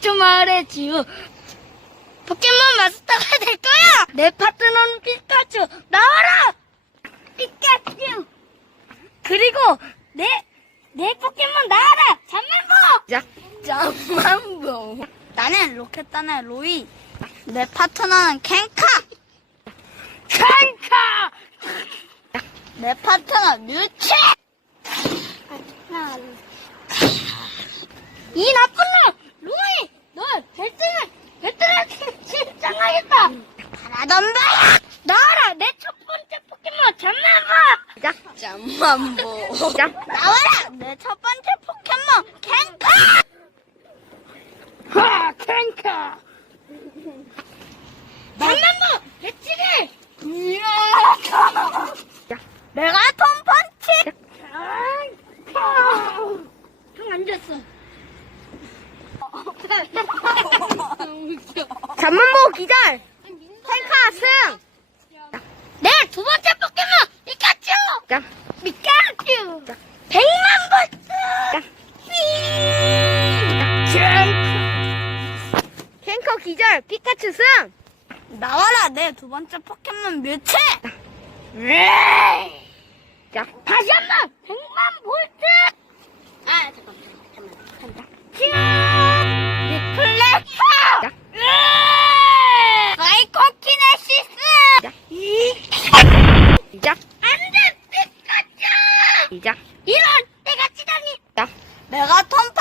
좀 말해지요. 포켓몬 마스터가 될 거야! 내 파트너는 피카츄! 나와라! 피카츄! 그리고, 내, 내 포켓몬 나와라! 잠만보! 자, 잠만보. 나는 로켓단의 로이. 내 파트너는 캔카! 캔카! 내 파트너 뮤체! 이 나쁜 바라던바! 나와라! 내 첫 번째 포켓몬 잠만보! 자, 잠만보. 자, 나와라! 내 첫 번째 포켓몬 캔카! 하! 캔카! 잠만보! 배치를! 자, 내가 톰펀치! 형 앉았어. 잠만보 기절! 승! 내두 번째 포켓몬 피카츄! 자, 피카츄! 자. 백만! 자. 탱커 기절! 피카츄 승! 나와라 내 두 번째 포켓몬 한번 백만 시작. 안돼, 피카츄. 시작. 이런 내가 치다니! 시작. 내가 톰